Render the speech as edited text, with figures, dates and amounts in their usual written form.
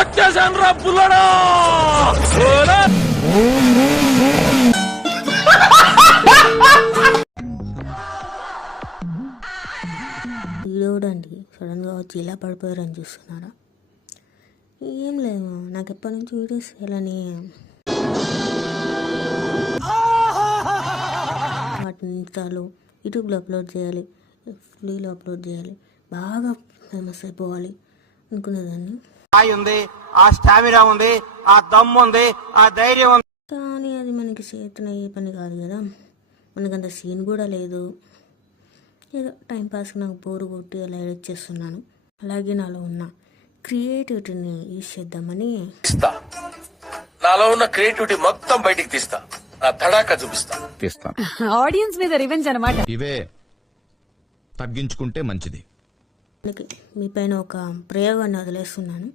వచ్చేసాను రా పుల్లడా. వీడోడండి సడన్ గా వచ్చి ఇలా పడిపోయారని చూస్తున్నారా? ఏం లేదు, నాకు ఎప్పటి నుంచి వీడియోస్ చేయాలని, వాటిని ఇన్స్టాలో యూట్యూబ్లో అప్లోడ్ చేయాలి, ఫ్రీలో అప్లోడ్ చేయాలి, బాగా ఫేమస్ అయిపోవాలి అనుకునేదాన్ని. ఉంది, ఆ స్టామినా ఉంది, ఆ దమ్ము ఉంది, ఆ ధైర్యం ఉంది. కానీ అది మనకి చేతనయ్యే పని కాదు కదా, మనకంత సీన్ కూడా లేదు. ఏదో టైంపాస్కి నాకు బోరు కొట్టి అలా ఎడిట్ చేస్తున్నాను. అలాగే నాలో ఉన్న క్రియేటివిటీని యూజ్ చేద్దామని నాలో ఉన్న క్రియేటివిటీ మొత్తం బయటికి తీస్తా, నా తడాక చూపిస్తా. ఆడియన్స్ మీద రివెంజ్ అన్నమాట. ఇవే తగ్గించుకుంటే మంచిది. మీ పైన ఒక ప్రయోగాన్ని వదిలేస్తున్నాను.